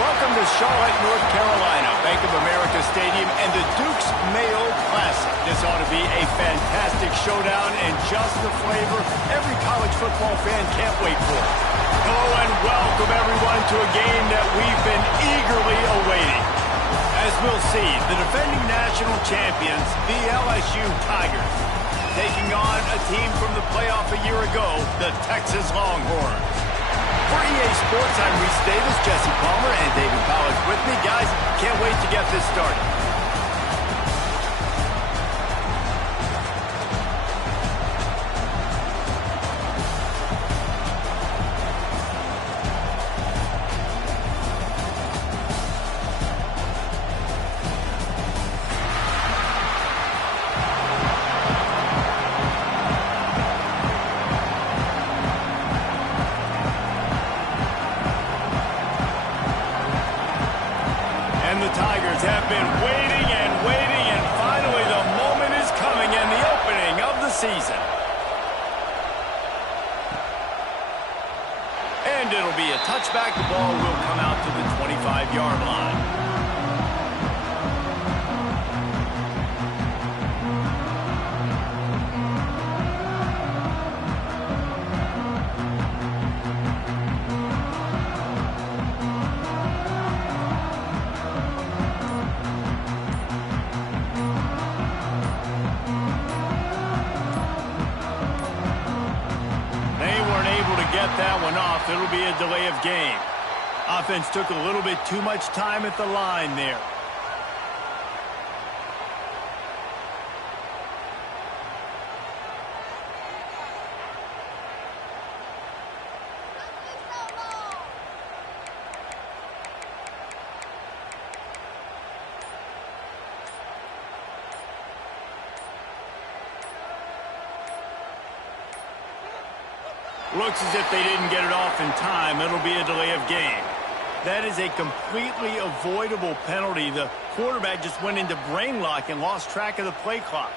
Welcome to Charlotte, North Carolina, Bank of America Stadium, and the Duke's Mayo Classic. This ought to be a fantastic showdown and just the flavor every college football fan can't wait for. Hello and welcome everyone to a game that we've been eagerly awaiting. As we'll see, the defending national champions, the LSU Tigers, taking on a team from the playoff a year ago, the Texas Longhorns. For EA Sports, I'm Reese Davis, Jesse Palmer, and David Powers with me. Guys, can't wait to get this started. The Tigers have been waiting and waiting, and finally the moment is coming and the opening of the season. And it'll be a touchback. The ball will come out to the 25-yard line. Get that one off. It'll be a delay of game. Offense took a little bit too much time at the line there. Looks as if they didn't get it off in time. It'll be a delay of game. That is a completely avoidable penalty. The quarterback just went into brain lock and lost track of the play clock.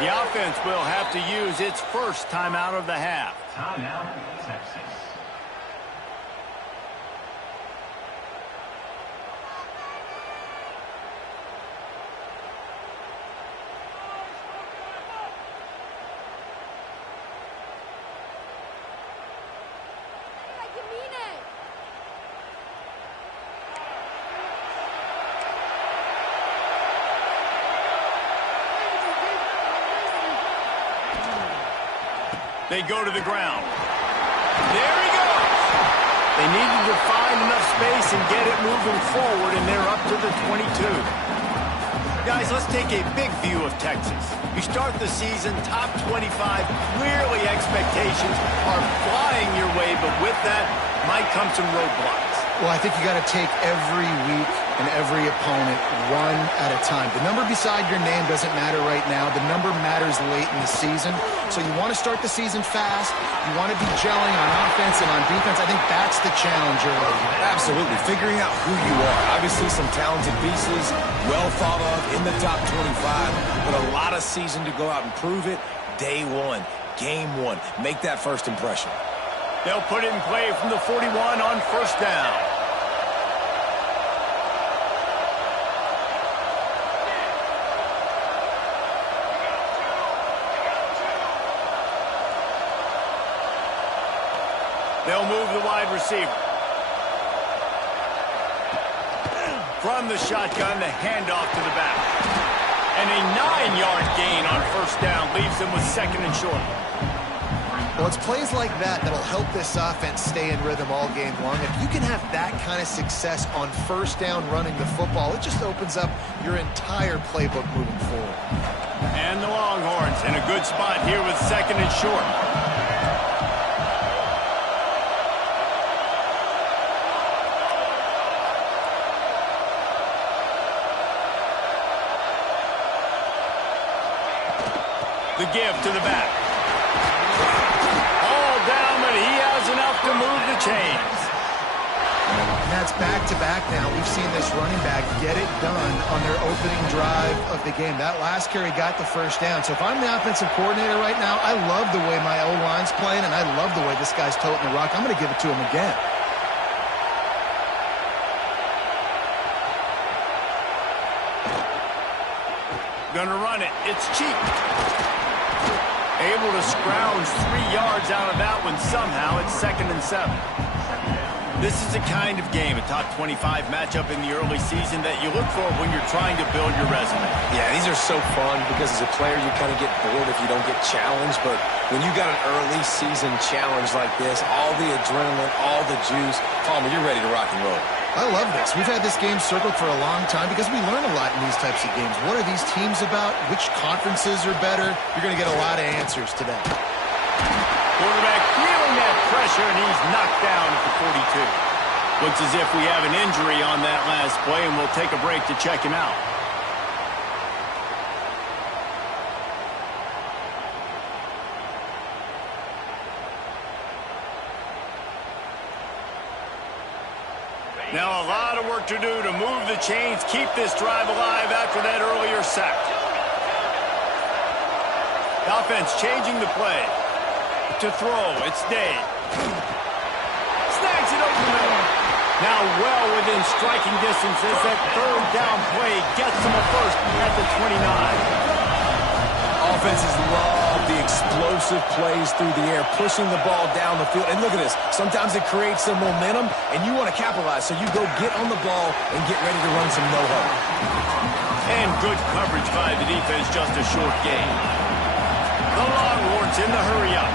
The offense will have to use its first timeout of the half. Timeout, Texas. They go to the ground. There he goes. They needed to find enough space and get it moving forward, and they're up to the 22. Guys, let's take a big view of Texas. You start the season top 25. Clearly expectations are flying your way, but with that might come some roadblocks. Well, I think you got to take every week and every opponent one at a time. The number beside your name doesn't matter right now. The number matters late in the season. So you want to start the season fast. You want to be gelling on offense and on defense. I think that's the challenge early. Absolutely. Figuring out who you are. Obviously some talented pieces, well thought of in the top 25, but a lot of season to go out and prove it. Day one, game one. Make that first impression. They'll put it in play from the 41 on first down. They'll move the wide receiver. From the shotgun, the handoff to the back. And a 9-yard gain on first down leaves them with second and short. Well, it's plays like that that'll help this offense stay in rhythm all game long. If you can have that kind of success on first down running the football, it just opens up your entire playbook moving forward. And the Longhorns in a good spot here with second and short. The give to the back. All down, but he chains. And that's back-to-back now. We've seen this running back get it done on their opening drive of the game. That last carry got the first down. So if I'm the offensive coordinator right now, I love the way my O-line's playing, and I love the way this guy's toting the rock. I'm going to give it to him again. Gonna run it. It's cheap. Able to scrounge 3 yards out of that one somehow. It's 2nd and 7. This is the kind of game, a top 25 matchup in the early season, that you look for when you're trying to build your resume. Yeah, these are so fun because as a player you kind of get bored if you don't get challenged, but when you got an early season challenge like this, all the adrenaline, all the juice, Palmer, you're ready to rock and roll. I love this. We've had this game circled for a long time because we learn a lot in these types of games. What are these teams about? Which conferences are better? You're going to get a lot of answers today. Quarterback feeling that pressure, and he's knocked down at the 42. Looks as if we have an injury on that last play, and we'll take a break to check him out. Now a lot of work to do to move the chains, keep this drive alive after that earlier sack. The offense changing the play. To throw, it's Day. Snags it open middle. Now well within striking distance as that third down play gets them a first at the 29. Offenses love the explosive plays through the air, pushing the ball down the field. And look at this. Sometimes it creates some momentum, and you want to capitalize. So you go get on the ball and get ready to run some no-huddle. And good coverage by the defense, just a short gain. The Longhorns in the hurry-up.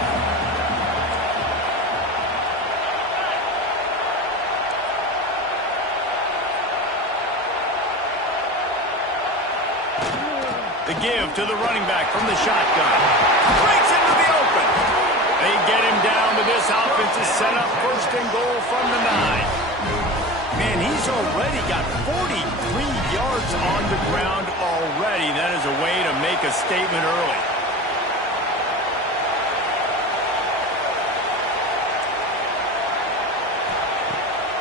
The give to the running back from the shotgun. Breaks into the open. They get him down, but this offense is set up 1st and goal from the 9. Man, he's already got 43 yards on the ground already. That is a way to make a statement early.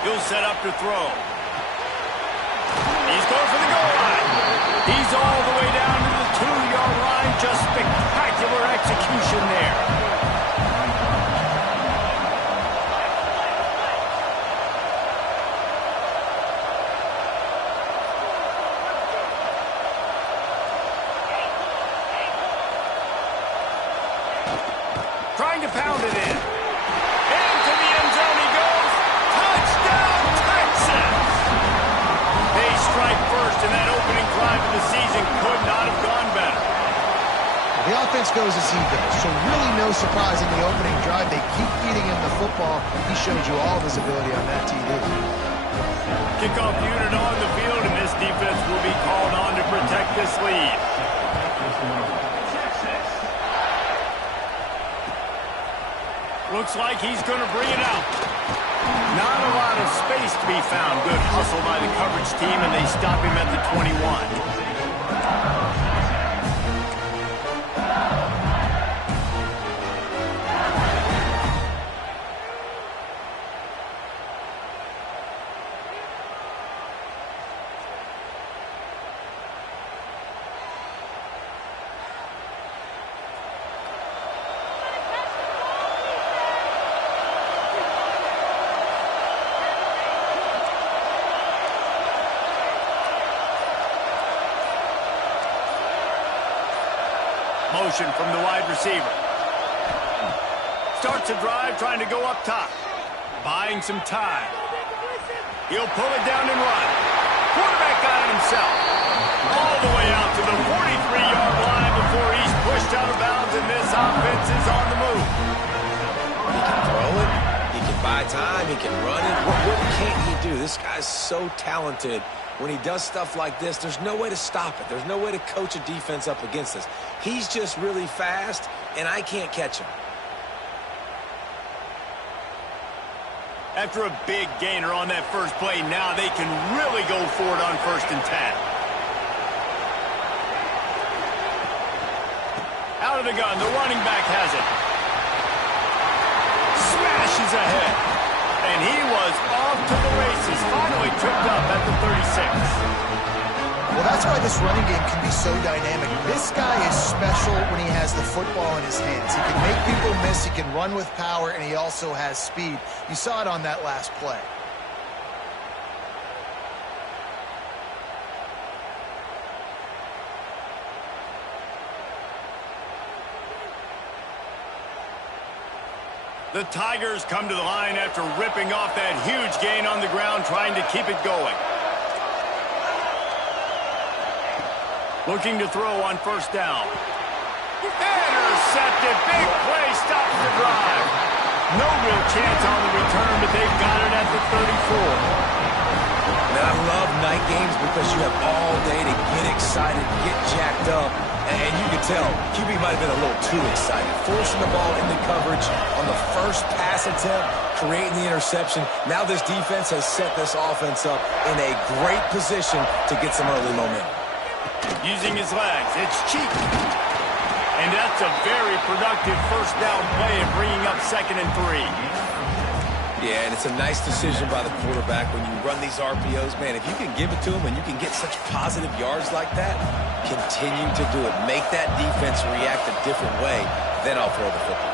He'll set up to throw. He's going for the goal line. He's all the way down to the 2-yard line. Just spectacular execution there. Trying to pound it in. Into the end zone he goes. Touchdown, Texas! They strike first, and that opening drive of the season could not have gone better. The offense goes as he does, so really no surprise in the opening drive. They keep feeding him the football. He showed you all of his ability on that TV. Kickoff unit on the field, and this defense will be called on to protect this lead. Looks like he's going to bring it out. Not a lot of space to be found. Good hustle by the coverage team, and they stop him at the 21. Motion from the wide receiver. Starts a drive trying to go up top. Buying some time. He'll pull it down and run. Quarterback got it himself. All the way out to the 43-yard line before he's pushed out of bounds, and this offense is on the move. He can throw it. He can buy time. He can run it. What can't he do? This guy's so talented. When he does stuff like this, there's no way to stop it. There's no way to coach a defense up against this. He's just really fast, and I can't catch him. After a big gainer on that first play, now they can really go for it on 1st and 10. Out of the gun, the running back has it. Smashes ahead. and he was off to the races. Finally tripped up at the 36. Well, that's why this running game can be so dynamic. This guy is special when he has the football in his hands. He can make people miss, he can run with power, and he also has speed. You saw it on that last play. The Tigers come to the line after ripping off that huge gain on the ground, trying to keep it going. Looking to throw on first down. Intercepted. Big play. Stops the drive. No real chance on the return, but they've got it at the 34. Now, I love night games because you have all day to get excited, get jacked up. And you can tell, QB might have been a little too excited. Forcing the ball into coverage on the first pass attempt, creating the interception. Now this defense has set this offense up in a great position to get some early momentum. Using his legs, it's cheap. And that's a very productive first down play of bringing up 2nd and 3. Yeah, and it's a nice decision by the quarterback when you run these RPOs. Man, if you can give it to him and you can get such positive yards like that, continue to do it. Make that defense react a different way, then I'll throw the football.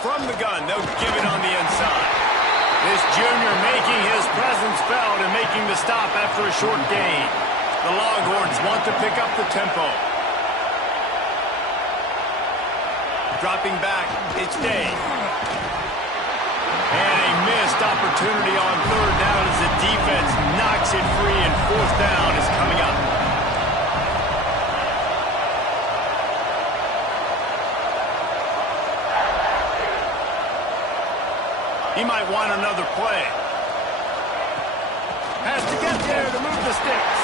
From the gun, they'll give it on the inside. This junior making his presence felt and making the stop after a short gain. The Longhorns want to pick up the tempo. Dropping back, it's Day. And a missed opportunity on 3rd down as the defense knocks it free, and 4th down is coming up. He might want another play. Has to get there to move the sticks.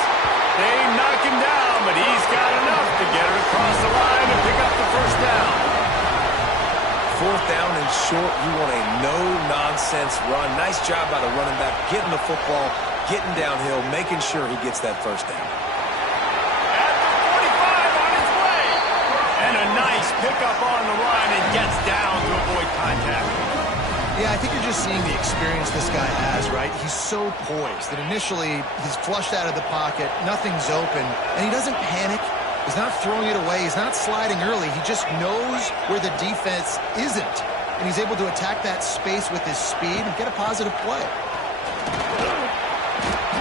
They knock him down, but he's got enough to get it across the line and pick up the first down. 4th down and short, you want a no-nonsense run. Nice job by the running back, getting the football, getting downhill, making sure he gets that first down. At the 45 on his way. And a nice pickup on the run and gets down to avoid contact. Yeah, I think you're just seeing the experience this guy has, right? He's so poised that initially he's flushed out of the pocket, nothing's open, and he doesn't panic. He's not throwing it away. He's not sliding early. He just knows where the defense isn't, and he's able to attack that space with his speed and get a positive play.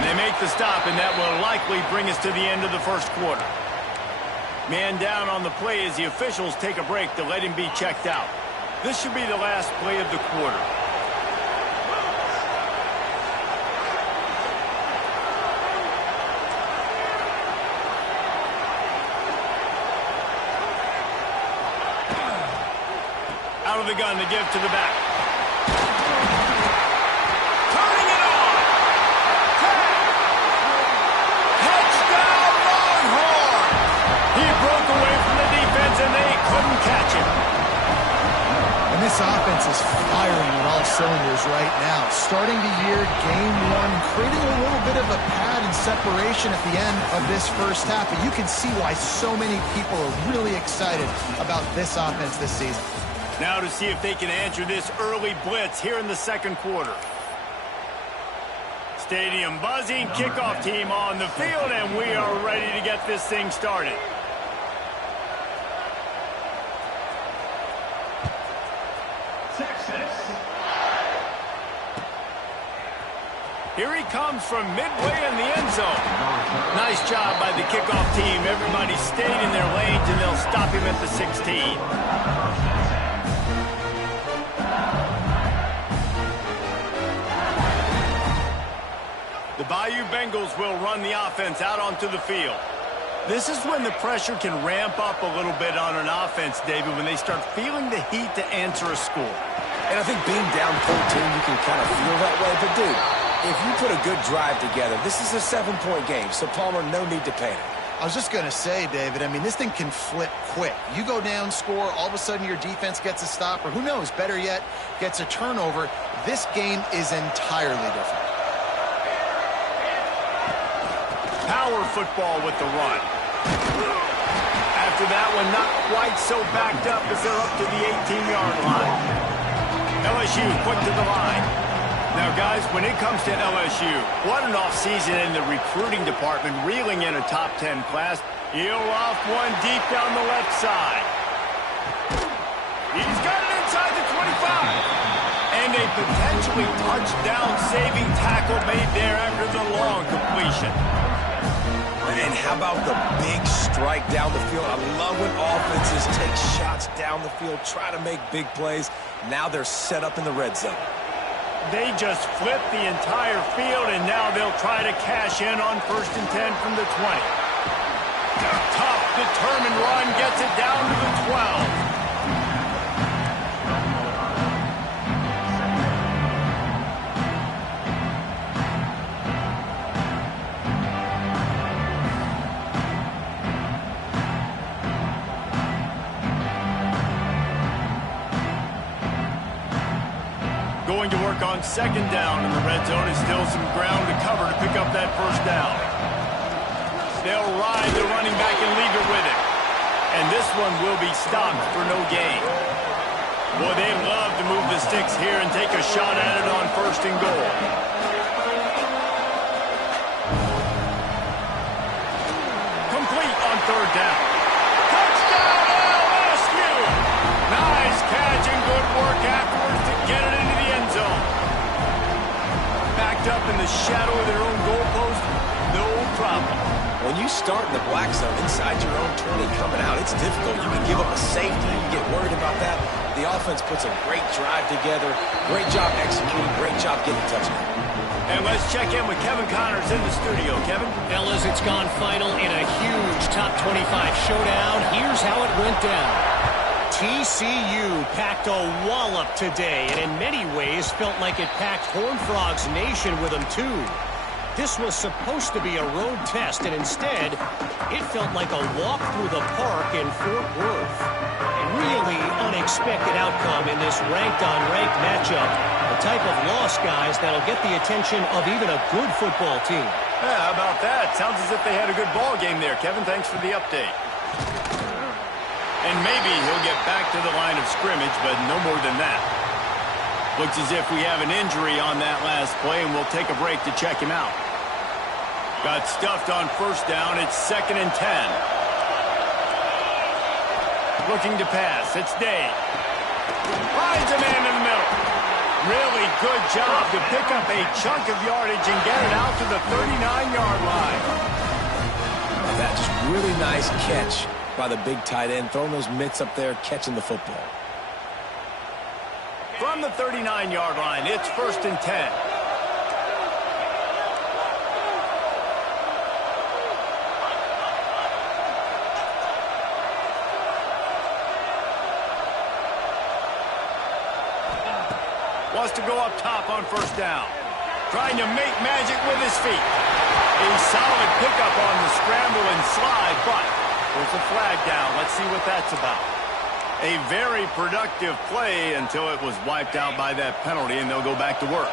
And they make the stop, and that will likely bring us to the end of the first quarter. Man down on the play as the officials take a break to let him be checked out. This should be the last play of the quarter. Out of the gun to give to the back. Turning it on. Touchdown Longhorn! He broke away from the defense and they couldn't catch him. And this offense is firing on all cylinders right now. Starting the year, game 1, creating a little bit of a pad and separation at the end of this first half. But you can see why so many people are really excited about this offense this season. Now to see if they can answer this early blitz here in the second quarter. Stadium buzzing, kickoff team on the field, and we are ready to get this thing started. Here he comes from midway in the end zone. Nice job by the kickoff team. Everybody stayed in their lanes, and they'll stop him at the 16. The Bayou Bengals will run the offense out onto the field. This is when the pressure can ramp up a little bit on an offense, David, when they start feeling the heat to answer a score. And I think being down 14, you can kind of feel that way. But, dude, if you put a good drive together, this is a 7-point game, so, Palmer, no need to panic. I was just going to say, David, I mean, this thing can flip quick. You go down, score, all of a sudden your defense gets a stop, or who knows, better yet, gets a turnover. This game is entirely different. Power football with the run. After that one, not quite so backed up as they're up to the 18-yard line. LSU quick to the line. Now, guys, when it comes to LSU, what an offseason in the recruiting department, reeling in a top 10 class. He'll off one deep down the left side. He's got it inside the 25. And a potentially touchdown-saving tackle made there after the long completion. And how about the big strike down the field? I love when offenses take shots down the field, try to make big plays. Now they're set up in the red zone. They just flipped the entire field, and now they'll try to cash in on 1st and 10 from the 20. Tough, determined run gets it down to the 12. Going to work on 2nd down in the red zone is still some ground to cover to pick up that 1st down. They'll ride the running back and leave it with him. And this one will be stopped for no gain. Boy, they love to move the sticks here and take a shot at it on 1st and goal. Complete on 3rd down. Touchdown LSU! Nice catch and good work afterwards to get it into the end zone. Backed up in the shadow of their own goalpost, no problem. When you start in the black zone inside your own 20 coming out, it's difficult. You can give up a safety. You get worried about that. The offense puts a great drive together. Great job executing. Great job getting a touchdown. And let's check in with Kevin Connors in the studio. Kevin? Fellas, it's gone final in a huge top 25 showdown. Here's how it went down. TCU packed a wallop today, and in many ways felt like it packed Horned Frogs Nation with them too. This was supposed to be a road test, and instead, it felt like a walk through the park in Fort Worth. A really unexpected outcome in this ranked-on-ranked matchup. The type of loss, guys, that'll get the attention of even a good football team. Yeah, how about that? Sounds as if they had a good ball game there, Kevin. Thanks for the update. And maybe he'll get back to the line of scrimmage, but no more than that. Looks as if we have an injury on that last play, and we'll take a break to check him out. Got stuffed on 1st down. It's 2nd and 10. Looking to pass. It's Day. Finds a man in the middle. Really good job to pick up a chunk of yardage and get it out to the 39-yard line. That just really nice catch by the big tight end, throwing those mitts up there, catching the football. From the 39-yard line, it's 1st and 10. Wants to go up top on 1st down. Trying to make magic with his feet. A solid pickup on the scramble and slide, but there's a flag down. Let's see what that's about. A very productive play until it was wiped out by that penalty, and they'll go back to work.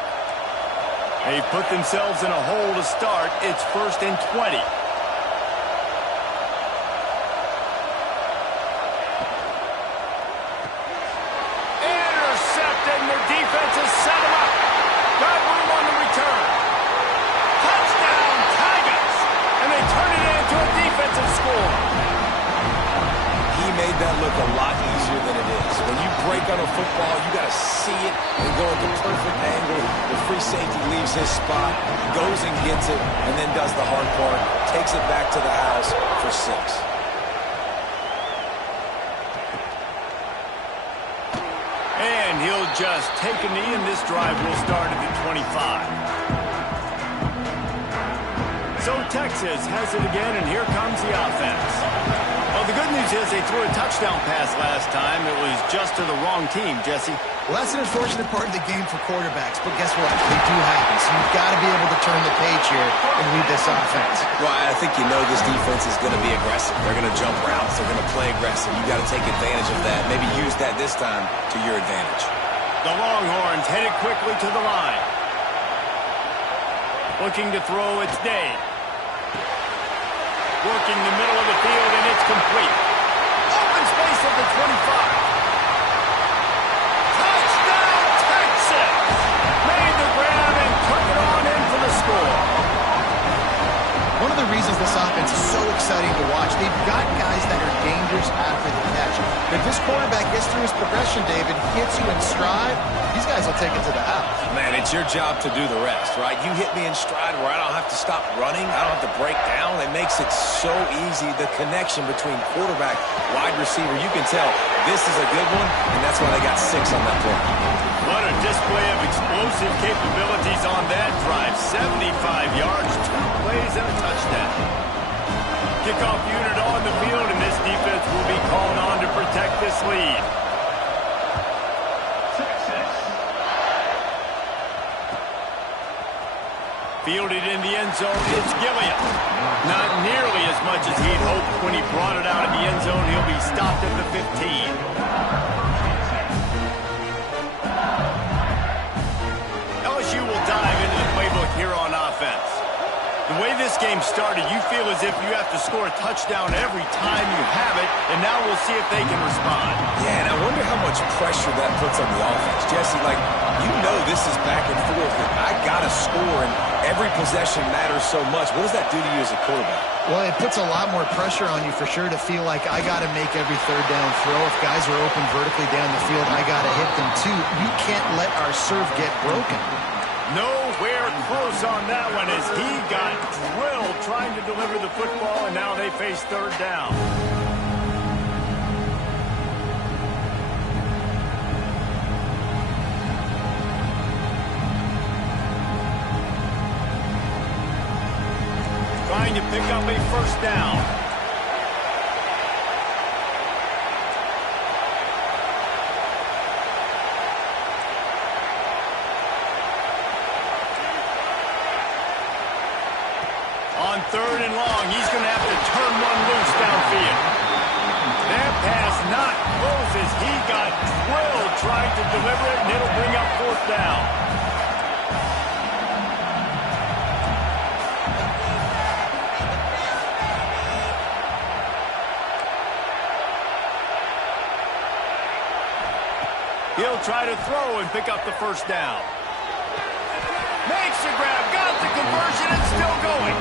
They put themselves in a hole to start. It's 1st and 20. Intercepted, and their defense has set them up. Got room on the return. Touchdown, Tigers! And they turn it into a defensive score. He made that look a lot easier than it is. When you break on a football, you got to see it and go at the perfect angle. The free safety leaves his spot, goes and gets it, and then does the hard part, takes it back to the house for 6. And he'll just take a knee, and this drive will start at the 25. So Texas has it again, and here comes the offense. Well, the good news news is they threw a touchdown pass last time. It was just to the wrong team, Jesse. Well, that's an unfortunate part of the game for quarterbacks, but guess what? They do happen, so you've got to be able to turn the page here and read this offense. Well, I think you know this defense is going to be aggressive. They're going to jump routes. They're going to play aggressive. You got to take advantage of that. Maybe use that this time to your advantage. The Longhorns headed quickly to the line. Looking to throw, it's Day. Working the middle of the field, and it's complete. Open space at the 25. Touchdown, Texas! Made the grab and took it on in for the score. One of the reasons this offense is so exciting to watch, they've got guys that are dangerous after the catch. If this quarterback gets through his progression, David, hits you in stride, these guys will take it to the house. Man, it's your job to do the rest, right? You hit me in stride where I don't have to stop running. I don't have to break down. It makes it so easy. The connection between quarterback, wide receiver, you can tell this is a good one, and that's why they got 6 on that play. What a display of explosive capabilities on that drive. 75 yards, 2 plays, and a touchdown. Kickoff unit on the field, and this defense will be called on to protect this lead. Fielded in the end zone, it's Gilliam. Not nearly as much as he'd hoped when he brought it out of the end zone. He'll be stopped at the 15. LSU will dive into the playbook here on offense. The way this game started, you feel as if you have to score a touchdown every time you have it, and now we'll see if they can respond. Yeah, and I wonder how much pressure that puts on the offense. Jesse, like, you know this is back and forth. I got to score, and every possession matters so much. What does that do to you as a quarterback? Well, it puts a lot more pressure on you for sure to feel like I got to make every third down throw. If guys are open vertically down the field, I got to hit them too. We can't let our serve get broken. Nowhere close on that one as he got drilled trying to deliver the football, and now they face third down. Trying to pick up a first down. On third and long, he's going to have to turn one loose downfield. That pass not close as he got drilled trying to deliver it, and it'll bring up fourth down. He'll try to throw and pick up the first down. Makes the grab, got the conversion, and still going.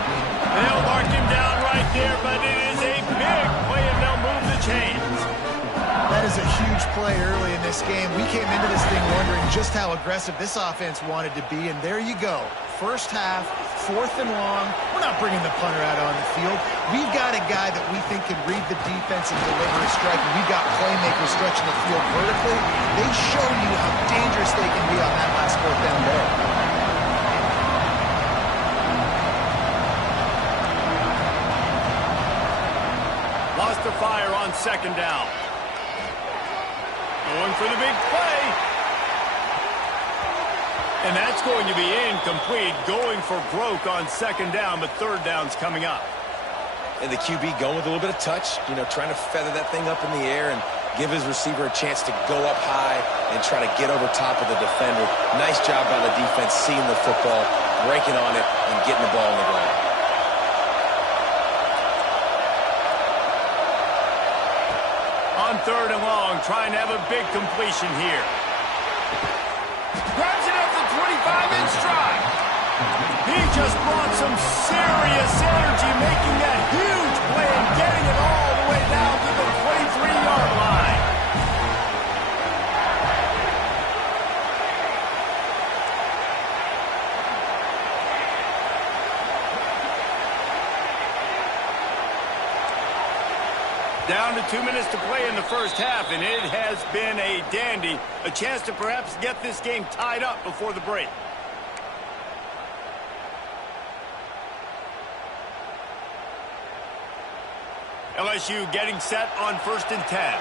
They'll mark him down right there, but it is a big play, and they'll move the chains. That is a huge play early in this game. We came into this thing wondering just how aggressive this offense wanted to be, and there you go. First half, 4th and long. We're not bringing the punter out on the field. We've got a guy that we think can read the defense and deliver a strike, and we've got playmakers stretching the field vertically. They show you how dangerous they can be on that last 4th down there. Lost the fire on second down. Going for the big play. And that's going to be incomplete. Going for broke on second down, but third down's coming up. And the QB going with a little bit of touch, you know, trying to feather that thing up in the air and give his receiver a chance to go up high and try to get over top of the defender. Nice job by the defense seeing the football, breaking on it, and getting the ball on the ground. On third and long, trying to have a big completion here. Grabs it at the 25 in stride. He just brought some serious energy, making that huge play and getting it all the way down to the 23-yard line. Down to 2 minutes to play in the first half, and it has been a dandy. A chance to perhaps get this game tied up before the break. LSU getting set on 1st and 10.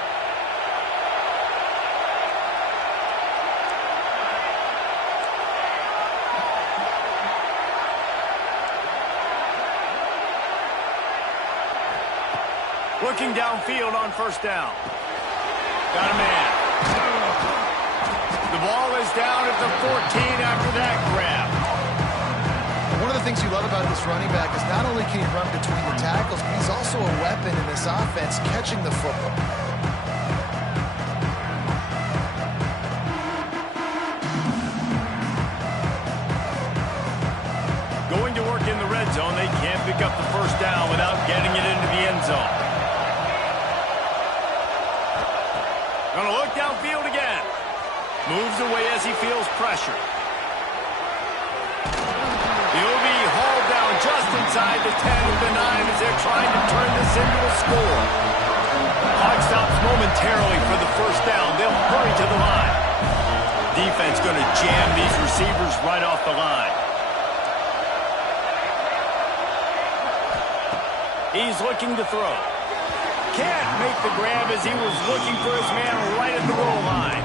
Looking downfield on 1st down. Got a man. The ball is down at the 14 after that grab. One of the things you love about this running back is not only can he run between the tackles, but he's also a weapon in this offense catching the football. Going to work in the red zone. They can't pick up the 1st down without getting it into the end zone. Gonna look downfield again. Moves away as he feels pressure. He'll be hauled down just inside the 10 of the 9 as they're trying to turn this into a score. Clock stops momentarily for the 1st down. They'll hurry to the line. Defense going to jam these receivers right off the line. He's looking to throw. Can't make the grab as he was looking for his man right at the goal line.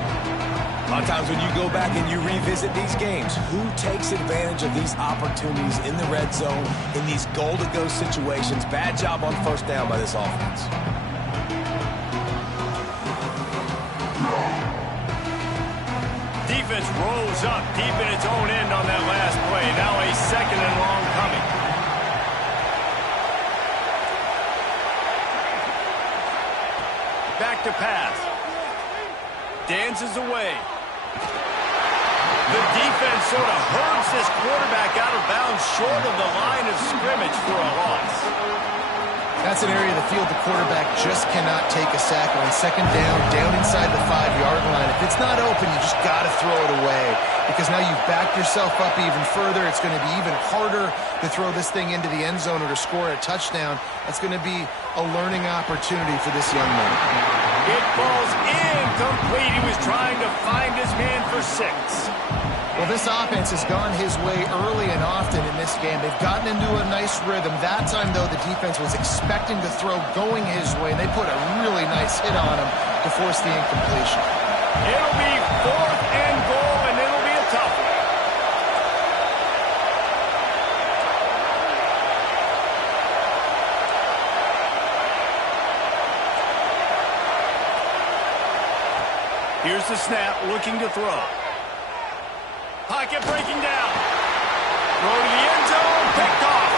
A lot of times when you go back and you revisit these games, who takes advantage of these opportunities in the red zone, in these goal-to-go situations? Bad job on 1st down by this offense. Defense rolls up deep in its own end on that last play. Now a 2nd and long coming. Back to pass. Dances away. The defense sort of hurls this quarterback out of bounds short of the line of scrimmage for a loss. That's an area of the field the quarterback just cannot take a sack on. 2nd down inside the 5-yard line. If it's not open, you just got to throw it away because now you've backed yourself up even further. It's going to be even harder to throw this thing into the end zone or to score a touchdown. That's going to be a learning opportunity for this young man. It falls incomplete. He was trying to find his man for 6. Well, this offense has gone his way early and often in this game. They've gotten into a nice rhythm. That time, though, the defense was expecting to throw going his way, and they put a really nice hit on him to force the incompletion. It'll be 4th and goal, and it'll be a tough one. Here's the snap, looking to throw. Pocket breaking down. Throw to the end zone, picked off.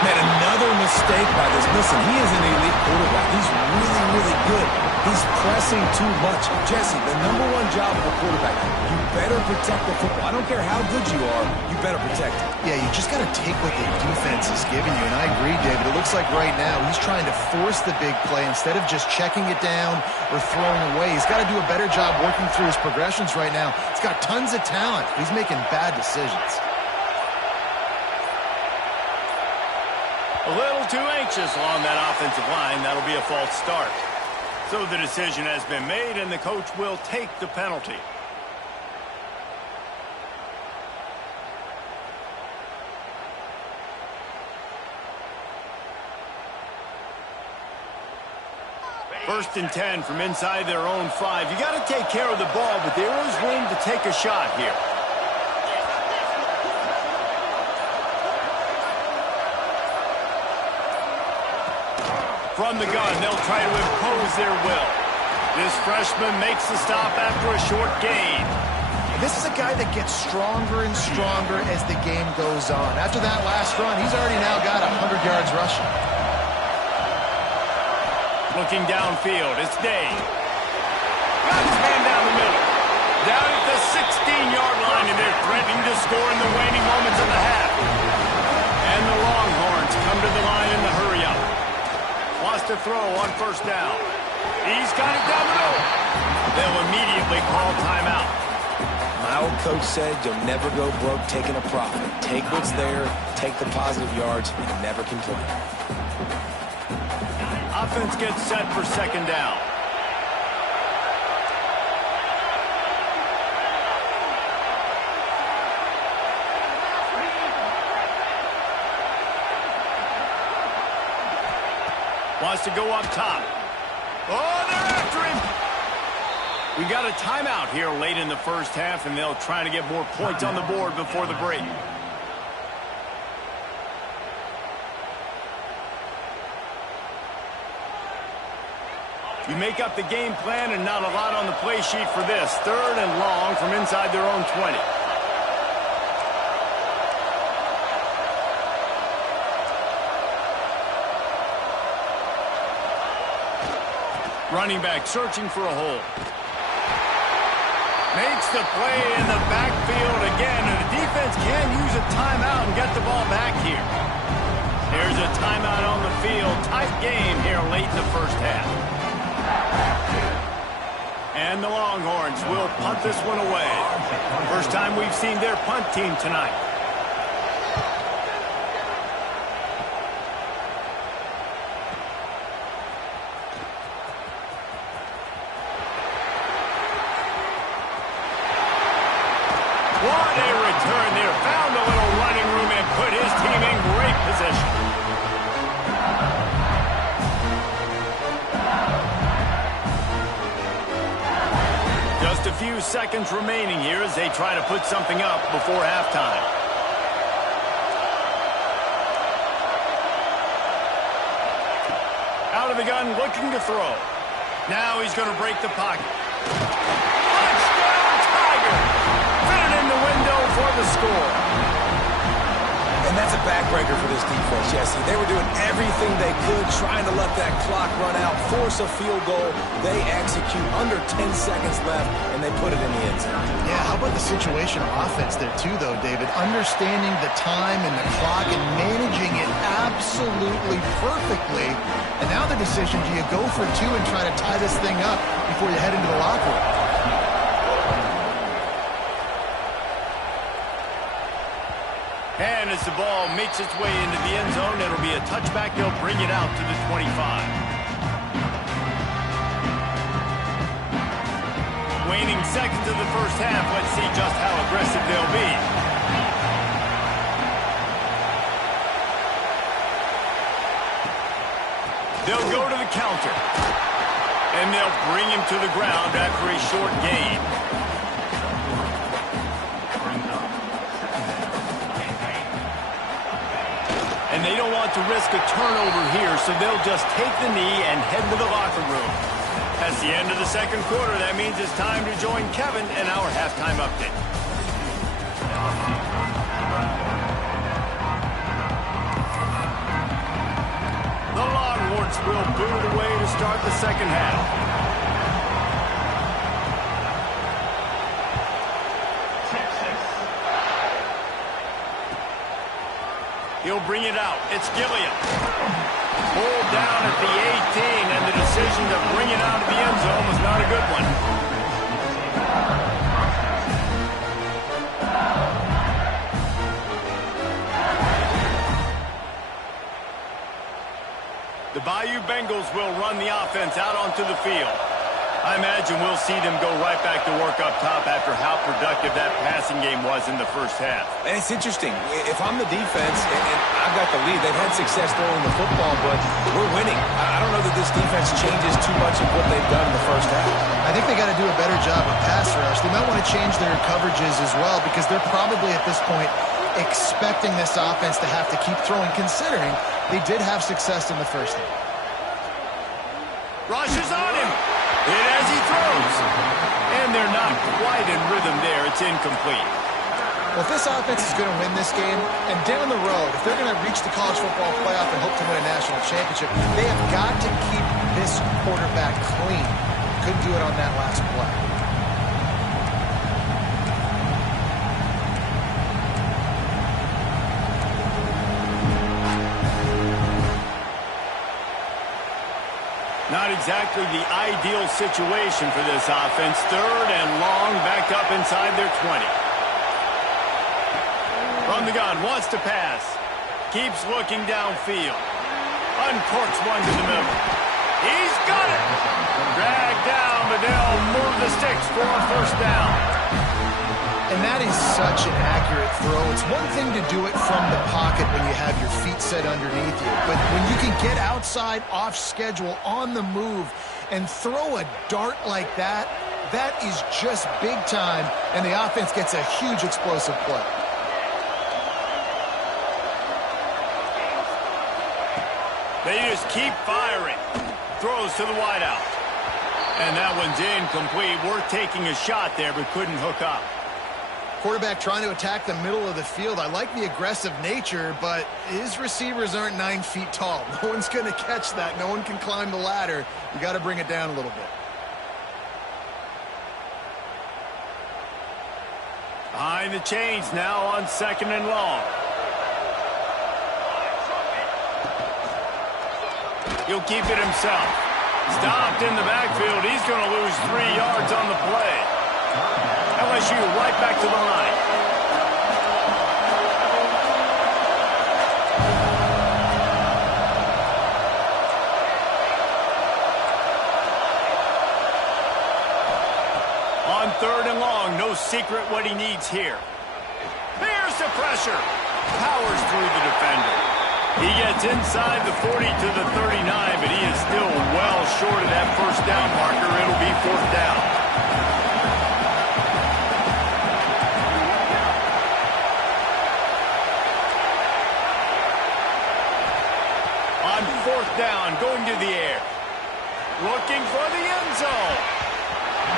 Man, another mistake by this. Listen, he is an elite quarterback. He's really, really good. He's pressing too much. Jesse, the #1 job of a quarterback, you better protect the football. I don't care how good you are, you better protect it. Yeah, you just got to take what the defense is giving you, and I agree, David. It looks like right now he's trying to force the big play instead of just checking it down or throwing away. He's got to do a better job working through his progressions right now. He's got tons of talent. He's making bad decisions. A little too anxious along that offensive line. That'll be a false start. So the decision has been made, and the coach will take the penalty. First and 10 from inside their own 5. You got to take care of the ball, but there is room to take a shot here. From the gun, they'll try to impose their will. This freshman makes the stop after a short gain. This is a guy that gets stronger and stronger as the game goes on. After that last run, he's already now got 100 yards rushing. Looking downfield, it's Dave. Got his man down the middle. Down at the 16-yard line, and they're threatening to score in the waning moments of the half. And the Longhorns come to the line in the hurry-up. Wants to throw on 1st down. He's got it down the middle. They'll immediately call timeout. My old coach said you'll never go broke taking a profit. Take what's there, take the positive yards, and never complain. Offense gets set for 2nd down. Wants to go up top. Oh, they're after him. We got a timeout here late in the first half, and they'll try to get more points on the board before the break. You make up the game plan and not a lot on the play sheet for this. 3rd and long from inside their own 20. Running back searching for a hole. Makes the play in the backfield again, and the defense can use a timeout and get the ball back here. There's a timeout on the field. Tight game here late in the first half. And the Longhorns will punt this one away. First time we've seen their punt team tonight. What a return there. Found a little running room and put his team in great position. Just a few seconds remaining here as they try to put something up before halftime. Out of the gun, looking to throw. Now he's going to break the pocket. Touchdown, Tiger! Fit it in the window for the score. And that's a backbreaker for this defense, Jesse. They were doing everything they could, trying to let that clock run out, force a field goal. They execute under 10 seconds left, and they put it in the end zone. Yeah, how about the situational offense there too, though, David? Understanding the time and the clock and managing it absolutely perfectly. And now the decision, do you go for 2 and try to tie this thing up before you head into the locker room? And as the ball makes its way into the end zone, it'll be a touchback. They'll bring it out to the 25. Waning seconds of the first half. Let's see just how aggressive they'll be. They'll go to the counter. And they'll bring him to the ground after a short gain. And they don't want to risk a turnover here, so they'll just take the knee and head to the locker room. That's the end of the second quarter. That means it's time to join Kevin in our halftime update. The Longhorns will boot it away to start the second half. He'll bring it out. It's Gilliam. Pulled down at the 18, and the decision to bring it out of the end zone was not a good one. The Bayou Bengals will run the offense out onto the field. I imagine we'll see them go right back to work up top after how productive that passing game was in the first half. And it's interesting. If I'm the defense and I've got the lead, they've had success throwing the football, but we're winning. I don't know that this defense changes too much of what they've done in the first half. I think they got to do a better job of pass rush. They might want to change their coverages as well because they're probably at this point expecting this offense to have to keep throwing, considering they did have success in the first half. Rush is on him. And as he throws. And they're not quite in rhythm there. It's incomplete. Well, if this offense is going to win this game, and down the road, if they're going to reach the college football playoff and hope to win a national championship, they have got to keep this quarterback clean. Couldn't do it on that last play. Not exactly the ideal situation for this offense. 3rd and long, backed up inside their 20. From the gun, wants to pass. Keeps looking downfield. Uncorks one to the middle. He's got it! Dragged down, but they'll move the sticks for a first down. And that is such an accurate throw. It's one thing to do it from the pocket when you have your feet set underneath you, but when you can get outside, off schedule, on the move, and throw a dart like that, that is just big time, and the offense gets a huge explosive play. They just keep firing. Throws to the wideout. And that one's incomplete. Worth taking a shot there, but couldn't hook up. Quarterback trying to attack the middle of the field. I like the aggressive nature, but his receivers aren't 9 feet tall. No one's going to catch that. No one can climb the ladder. You got to bring it down a little bit. Behind the chains now on 2nd and long. He'll keep it himself. Stopped in the backfield. He's going to lose 3 yards on the play. LSU right back to the line. On 3rd and long, no secret what he needs here. Here's the pressure. Powers through the defender. He gets inside the 40 to the 39, but he is still well short of that first down marker. It'll be 4th down. On 4th down, going to the air. Looking for the end zone.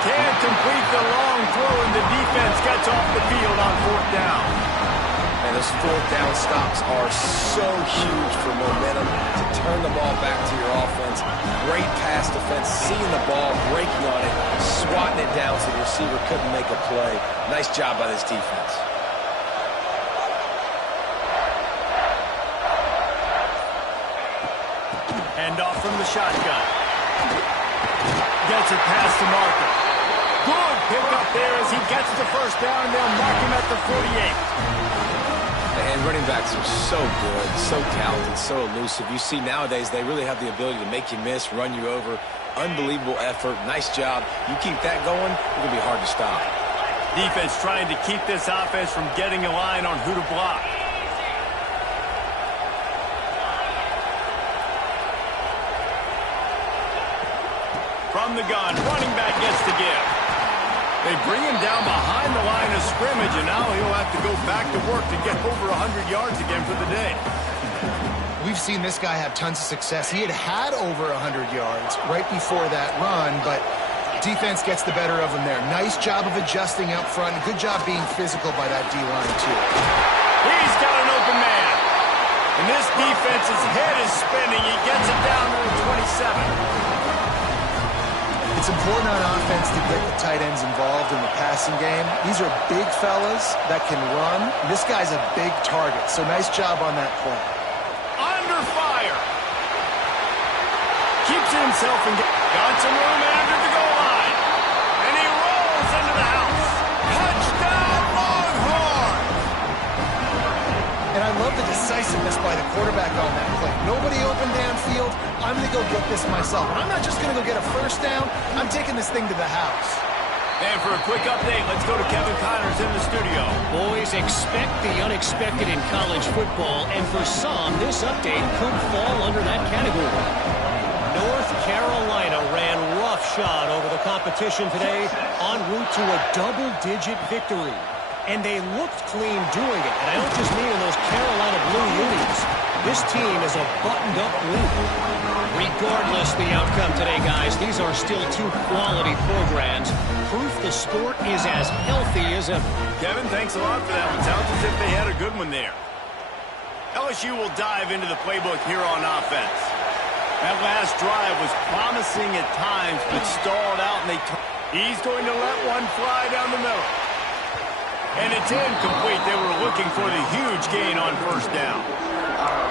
Can't complete the long throw, and the defense gets off the field on 4th down. And those 4th down stops are so huge for momentum to turn the ball back to your offense. Great pass defense, seeing the ball, breaking on it, swatting it down so the receiver couldn't make a play. Nice job by this defense. Handoff from the shotgun. Gets it past the marker. Good pickup there as he gets the first down, and they'll mark him at the 48. And running backs are so good, so talented, so elusive. You see nowadays they really have the ability to make you miss, run you over. Unbelievable effort. Nice job. You keep that going, it's going to be hard to stop. Defense trying to keep this offense from getting a line on who to block. From the gun, running back gets to give. They bring him down behind the line of scrimmage, and now he'll have to go back to work to get over 100 yards again for the day. We've seen this guy have tons of success. He had over 100 yards right before that run, but defense gets the better of him there. Nice job of adjusting up front. Good job being physical by that D-line, too. He's got an open man. And this defense's head is spinning. He gets it down to the 27. It's important on offense to get the tight ends involved in the passing game. These are big fellas that can run. This guy's a big target, so nice job on that play. Under fire. Keeps it himself and got some room after the goal line. And he rolls into the house. Touchdown, Longhorn! And I love the decisiveness by the quarterback on that play. Nobody open downfield. I'm going to go get this myself. And I'm not just going to go get a first down. I'm taking this thing to the house. And for a quick update, let's go to Kevin Connors in the studio. Boys, expect the unexpected in college football, and for some, this update could fall under that category. North Carolina ran roughshod over the competition today en route to a double-digit victory. And they looked clean doing it. And I don't just mean in those Carolina blue unis. This team is a buttoned-up group. Regardless the outcome today, guys, these are still 2 quality programs. Proof the sport is as healthy as ever. Kevin, thanks a lot for that one. Sounds as if they had a good one there. LSU will dive into the playbook here on offense. That last drive was promising at times, but stalled out, and he's going to let one fly down the middle. And it's incomplete. They were looking for the huge gain on first down.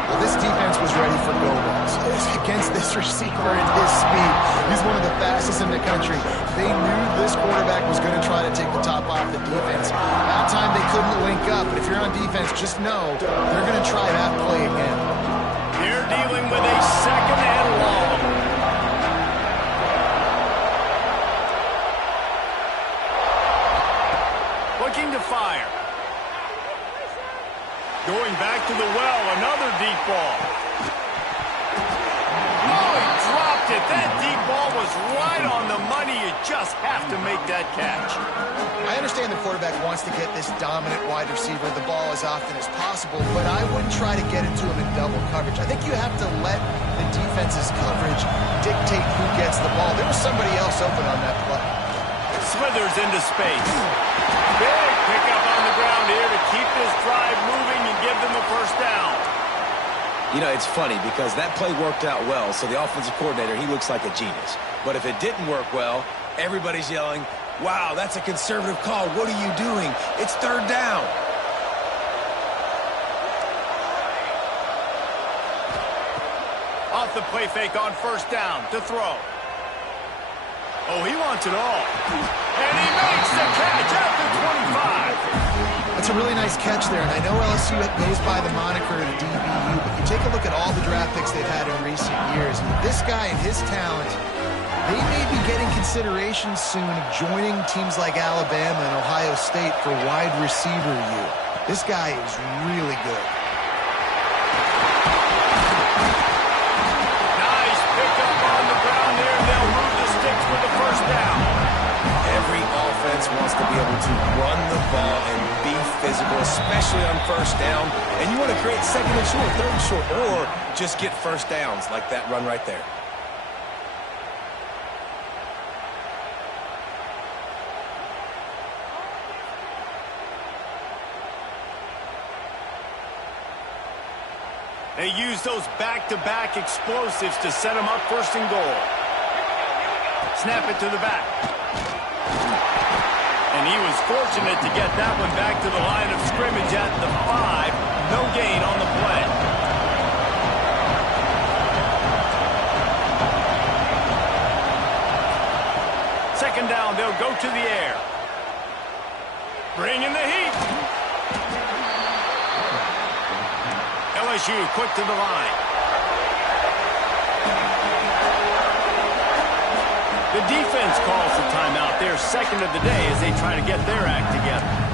Well, this defense was ready for go balls. Against this receiver at his speed, he's one of the fastest in the country. They knew this quarterback was going to try to take the top off the defense. That time they couldn't link up, but if you're on defense, just know they're going to try that play again. They're dealing with a 2nd and long. Looking to to fire. Going back to the well, another deep ball. Oh, he dropped it. That deep ball was right on the money. You just have to make that catch. I understand the quarterback wants to get this dominant wide receiver the ball as often as possible, but I wouldn't try to get into him in double coverage. I think you have to let the defense's coverage dictate who gets the ball. There was somebody else open on that play. Slithers into space. Big pickup on the ground here to keep this drive moving and give them a first down. You know, it's funny because that play worked out well, so the offensive coordinator, he looks like a genius. But if it didn't work well, everybody's yelling, wow, that's a conservative call. What are you doing? It's third down. Off the play fake on first down to throw. Oh, he wants it all. And he makes the catch at the 25. That's a really nice catch there, and I know LSU goes by the moniker of the DBU, but you take a look at all the draft picks they've had in recent years, and this guy and his talent, they may be getting consideration soon of joining teams like Alabama and Ohio State for wide receiver U. This guy is really good. Nice pickup on the ground there. They'll move the sticks with the first down. Every offense wants to be able to run the ball and be physical, especially on first down. And you want to create second and short, third and short, or just get first downs like that run right there. They use those back-to-back explosives to set them up first and goal. Snap it to the back. And he was fortunate to get that one back to the line of scrimmage at the 5. No gain on the play. Second down, they'll go to the air. Bring in the heat. LSU quick to the line. The defense calls the timeout. Their second of the day as they try to get their act together.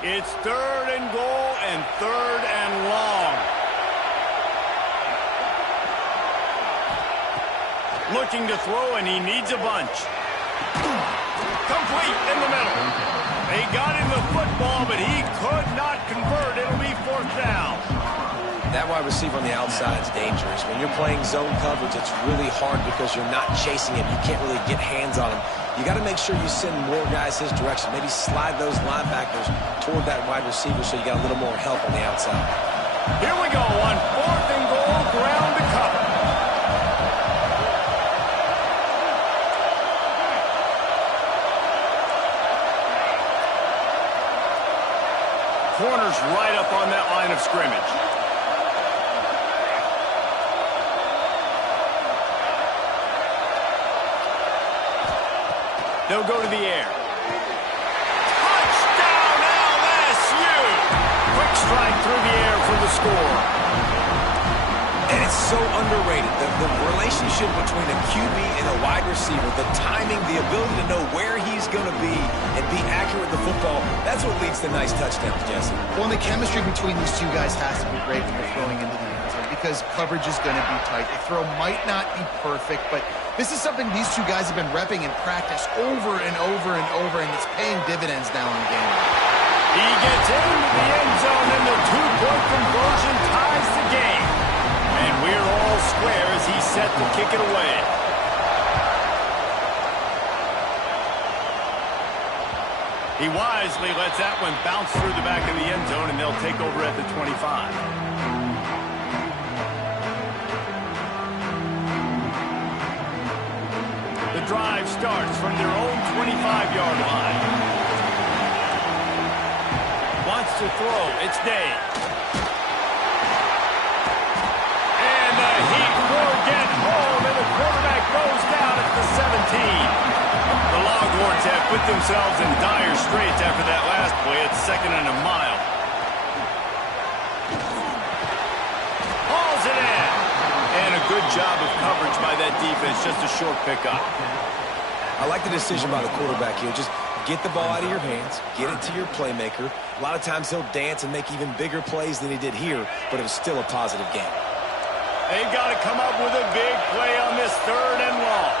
It's third and goal and third and long. Looking to throw, and he needs a bunch. Complete in the middle. They got him the football, but he could not convert. It'll be fourth down. That wide receiver on the outside is dangerous. When you're playing zone coverage, it's really hard because you're not chasing him. You can't really get hands on him. You got to make sure you send more guys his direction. Maybe slide those linebackers toward that wide receiver so you got a little more help on the outside. Here we go on fourth and goal, ground to cover. Corner's right up on that line of scrimmage. They'll go to the air. Touchdown, LSU! Quick strike through the air for the score. And it's so underrated. The relationship between a QB and a wide receiver, the timing, the ability to know where he's going to be and be accurate with the football, that's what leads to nice touchdowns, Jesse. Well, and the chemistry between these two guys has to be great when you're throwing into the end zone because coverage is going to be tight. The throw might not be perfect, but this is something these two guys have been repping in practice over and over and over, and it's paying dividends now in the game. He gets into the end zone, and the two-point conversion ties the game. And we're all square as he's set to kick it away. He wisely lets that one bounce through the back of the end zone, and they'll take over at the 25. The drive starts from their own 25-yard line. Wants to throw. It's Dave. And the Heat will get home in the have put themselves in dire straits after that last play. It's 2nd and a mile. Hauls it in. And a good job of coverage by that defense. Just a short pickup. I like the decision by the quarterback here. Just get the ball out of your hands, get it to your playmaker. A lot of times he'll dance and make even bigger plays than he did here, but it was still a positive game. They've got to come up with a big play on this 3rd and long.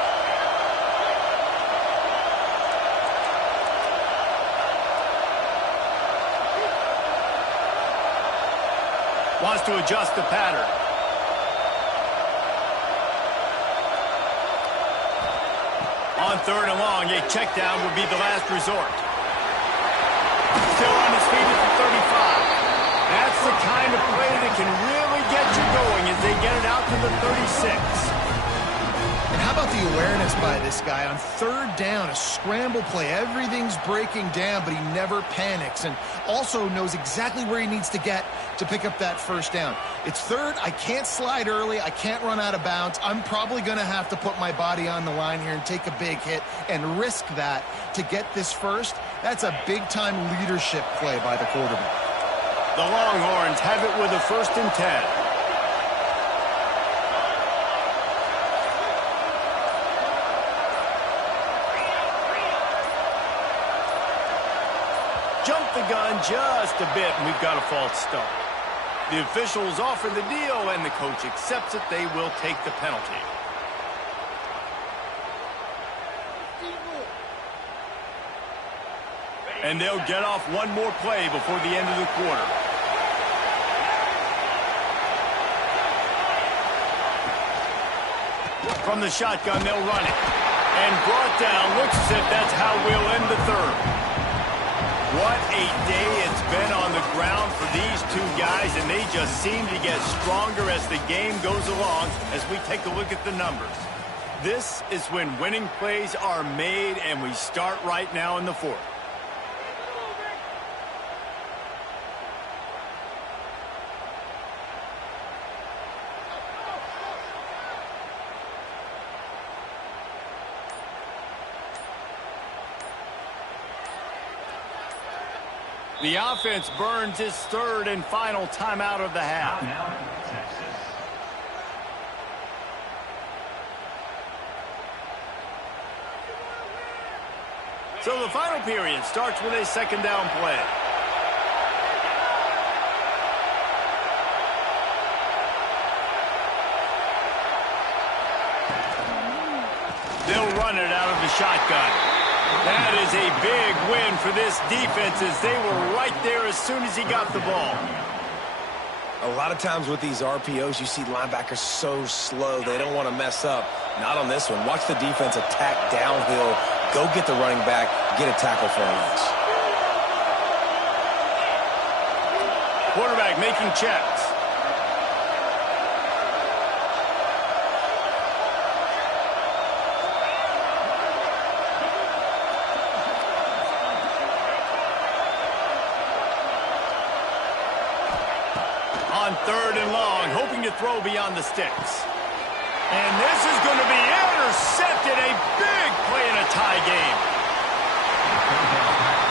Wants to adjust the pattern. On 3rd and long, a check down would be the last resort. Still on his feet at the 35. That's the kind of play that can really get you going as they get it out to the 36. And how about the awareness by this guy on 3rd down, a scramble play. Everything's breaking down, but he never panics and also knows exactly where he needs to get to pick up that 1st down. It's 3rd. I can't slide early. I can't run out of bounds. I'm probably going to have to put my body on the line here and take a big hit and risk that to get this 1st. That's a big-time leadership play by the quarterback. The Longhorns have it with a 1st and 10. Jump the gun just a bit, and we've got a false start. The officials offer the deal, and the coach accepts it. They will take the penalty. And they'll get off one more play before the end of the quarter. From the shotgun, they'll run it. And brought down. Looks as if that's how we'll end the 3rd. What a day it's been on the ground for these two guys, and they just seem to get stronger as the game goes along as we take a look at the numbers. This is when winning plays are made, and we start right now in the 4th. The offense burns its 3rd and final timeout of the half. So the final period starts with a 2nd down play. They'll run it out of the shotgun. That is a big win for this defense as they were right there as soon as he got the ball. A lot of times with these RPOs, you see linebackers so slow, they don't want to mess up. Not on this one. Watch the defense attack downhill, go get the running back, get a tackle for a loss. Quarterback making checks. On 3rd and long, hoping to throw beyond the sticks. And this is going to be intercepted. A big play in a tie game.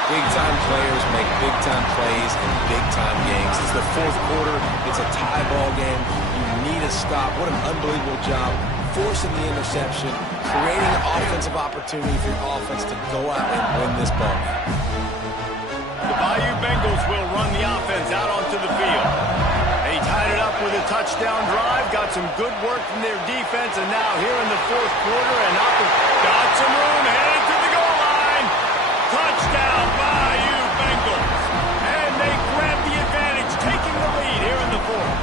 Big-time players make big-time plays in big-time games. It's the 4th quarter. It's a tie ball game. You need a stop. What an unbelievable job forcing the interception, creating an offensive opportunity for your offense to go out and win this ball. The Bayou Bengals will run the offense out onto the field. They tied it up with a touchdown drive, got some good work from their defense, and now here in the 4th quarter, and got some room, headed to the goal line. Touchdown, Bayou Bengals. And they grab the advantage, taking the lead here in the 4th.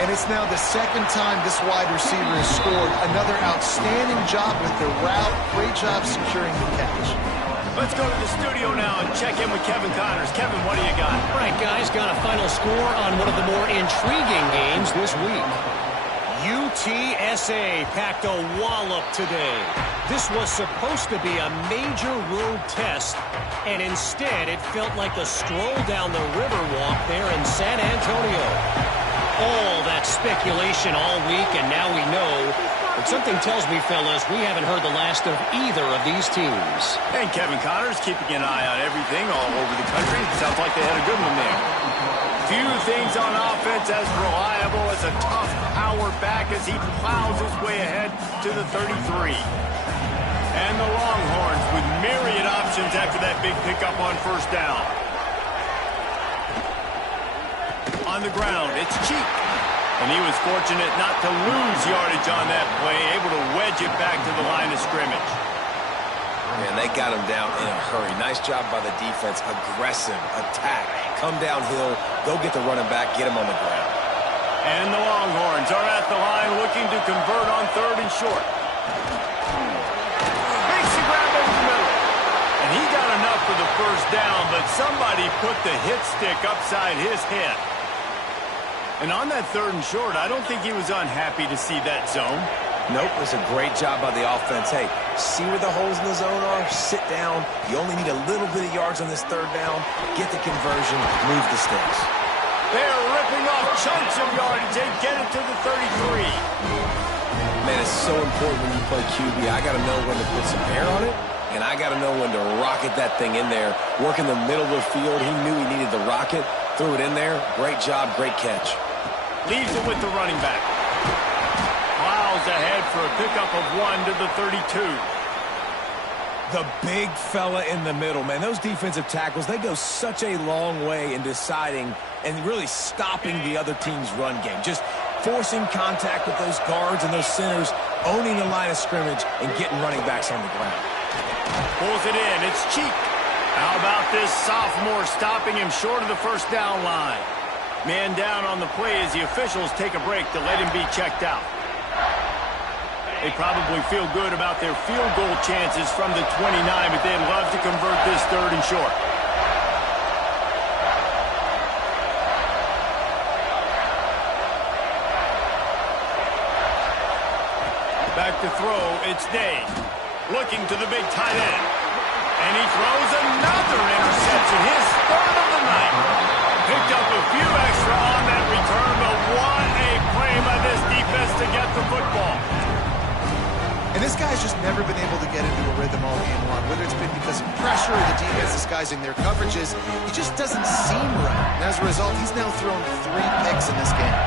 And it's now the 2nd time this wide receiver has scored. Another outstanding job with the route. Great job securing the catch. Let's go to the studio now and check in with Kevin Connors. Kevin, what do you got? All right, guys, got a final score on one of the more intriguing games this week. UTSA packed a wallop today. This was supposed to be a major road test, and instead it felt like a stroll down the Riverwalk there in San Antonio. All that speculation all week, and now we know Something tells me, fellas, we haven't heard the last of either of these teams. And Kevin Connors keeping an eye on everything all over the country. Sounds like they had a good one there. Few things on offense as reliable as a tough power back as he plows his way ahead to the 33. And the Longhorns with myriad options after that big pickup on first down. On the ground, it's Cheek. And he was fortunate not to lose yardage on that play, able to wedge it back to the line of scrimmage. Man, they got him down in a hurry. Nice job by the defense. Aggressive, attack, come downhill, go get the running back, get him on the ground. And the Longhorns are at the line looking to convert on 3rd and short. Makes the grab over the middle. And he got enough for the first down, but somebody put the hit stick upside his head. And on that 3rd and short, I don't think he was unhappy to see that zone. Nope, it was a great job by the offense. Hey, see where the holes in the zone are? Sit down. You only need a little bit of yards on this 3rd down. Get the conversion, move the sticks. They're ripping off chunks of yardage. They get it to the 33. Man, it's so important when you play QB. I got to know when to put some air on it, and I got to know when to rocket that thing in there. Work in the middle of the field. He knew he needed the rocket. Threw it in there. Great job, great catch. Leaves it with the running back. Plows ahead for a pickup of 1 to the 32. The big fella in the middle, man. Those defensive tackles, they go such a long way in deciding and really stopping the other team's run game. Just forcing contact with those guards and those centers, owning the line of scrimmage, and getting running backs on the ground. Pulls it in. It's Cheek. How about this sophomore stopping him short of the first down line? Man down on the play as the officials take a break to let him be checked out. They probably feel good about their field goal chances from the 29, but they'd love to convert this 3rd and short. Back to throw, it's Day. Looking to the big tight end. And he throws another interception, his 3rd of the night. Picked up a few extra on that return, but what a play by this defense to get the football. And this guy's just never been able to get into a rhythm all game long. Whether it's been because of pressure or the defense disguising their coverages, he just doesn't seem right. And as a result, he's now thrown 3 picks in this game.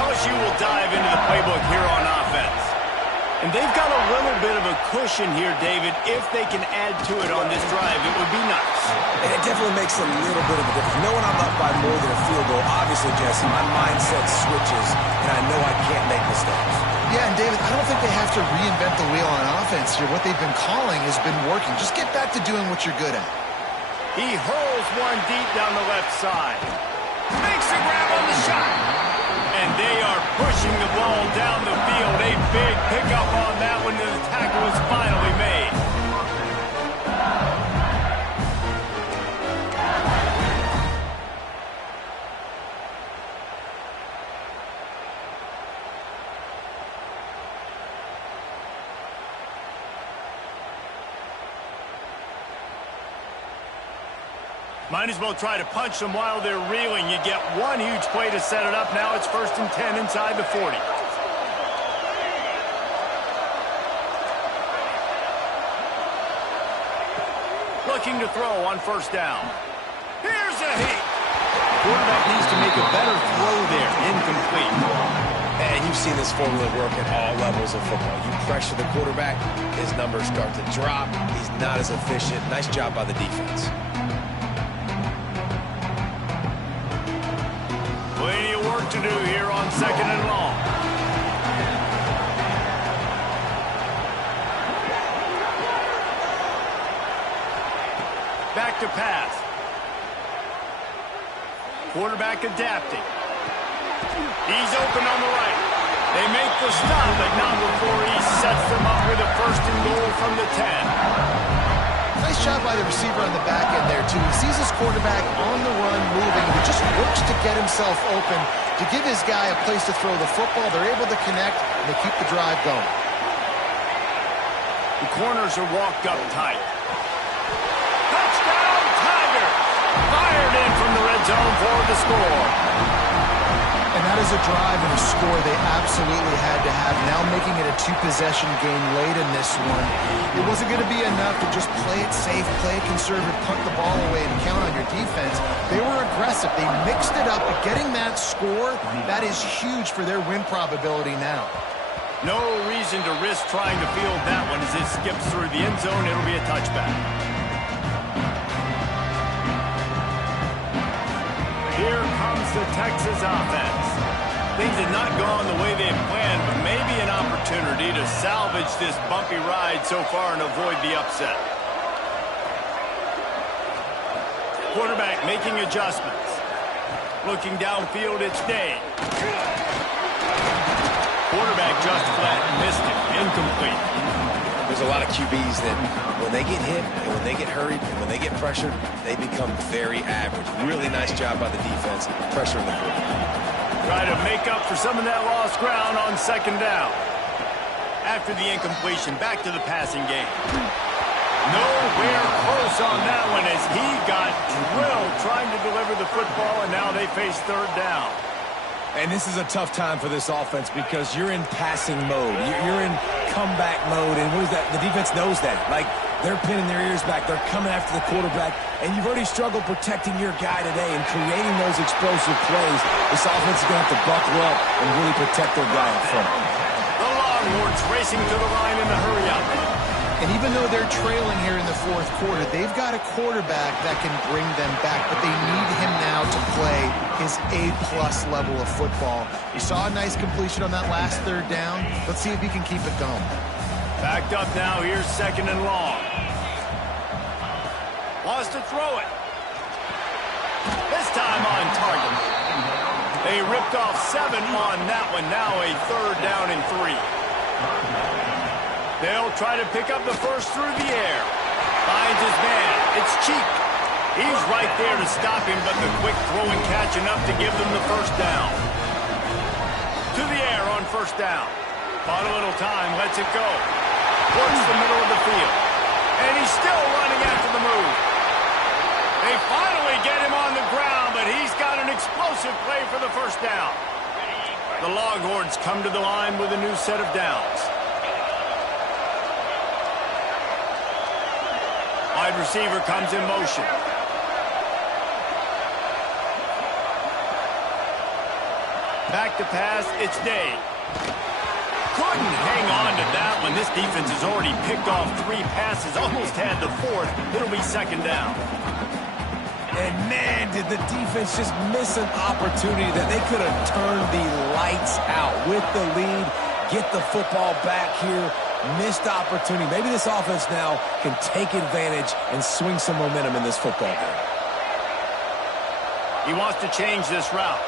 LSU will dive into the playbook here on offense. And they've got a little bit of a cushion here, David. If they can add to it on this drive, it would be nice. And it definitely makes a little bit of a difference. Knowing I'm up by more than a field goal, obviously, Jesse, my mindset switches, and I know I can't make mistakes. Yeah, and David, I don't think they have to reinvent the wheel on offense here. What they've been calling has been working. Just get back to doing what you're good at. He hurls one deep down the left side. Makes a grab on the shot. And they are pushing the ball down the field. A big pickup on that one, and the tackle is finally made. Might as well try to punch them while they're reeling. You get one huge play to set it up. Now it's 1st and 10 inside the 40. Looking to throw on first down. Here's a heat. Quarterback needs to make a better throw there. Incomplete. And you've seen this formula work at all levels of football. You pressure the quarterback, his numbers start to drop. He's not as efficient. Nice job by the defense. Plenty of work to do here on 2nd and long. Back to pass. Quarterback adapting. He's open on the right. They make the stop, but not before he sets them up with a 1st and goal from the 10. Nice job by the receiver on the back end there, too. He sees his quarterback on the run moving. He just works to get himself open, to give his guy a place to throw the football. They're able to connect, and they keep the drive going. The corners are walked up tight. Touchdown, Tigers! Fired in from the red zone for the score. And that is a drive and a score they absolutely had to have. Now making it a two-possession game late in this one. It wasn't going to be enough to just play it safe, play it conservative, punt the ball away, and count on your defense. They were aggressive. They mixed it up, but getting that score, that is huge for their win probability now. No reason to risk trying to field that one as it skips through the end zone. It'll be a touchback. Here comes the Texas offense. Things have not gone the way they had planned, but maybe an opportunity to salvage this bumpy ride so far and avoid the upset. Quarterback making adjustments. Looking downfield, it's Day. Quarterback just flat missed it. Incomplete. There's a lot of QBs that when they get hit and when they get hurried and when they get pressured, they become very average. Really nice job by the defense, pressuring the quarterback. Try to make up for some of that lost ground on second down. After the incompletion, back to the passing game. Nowhere close on that one as he got drilled trying to deliver the football, and now they face third down. And this is a tough time for this offense because you're in passing mode. You're in comeback mode, and what is that? The defense knows that. Like, they're pinning their ears back. They're coming after the quarterback, and you've already struggled protecting your guy today and creating those explosive plays. This offense is going to have to buckle up and really protect their guy in front. The Longhorns racing to the line in the hurry-up. And even though they're trailing here in the fourth quarter, they've got a quarterback that can bring them back, but they need him now to play his A-plus level of football. We saw a nice completion on that last third down. Let's see if he can keep it going. Backed up now, here's second and long. Wants to throw it. This time on target. They ripped off 7 on that one, now a third down and 3. They'll try to pick up the first through the air. Finds his man. It's Cheek. He's right there to stop him, but the quick throw and catch enough to give them the first down. To the air on first down. Bought a little time, lets it go. Works the middle of the field. And he's still running after the move. They finally get him on the ground, but he's got an explosive play for the first down. The Longhorns come to the line with a new set of downs. Wide receiver comes in motion. Back to pass, it's Day. Couldn't hang on to that one. This defense has already picked off 3 passes, almost had the 4th. It'll be second down. And man, did the defense just miss an opportunity that they could have turned the lights out with the lead, get the football back here. Missed opportunity. Maybe this offense now can take advantage and swing some momentum in this football game. He wants to change this route.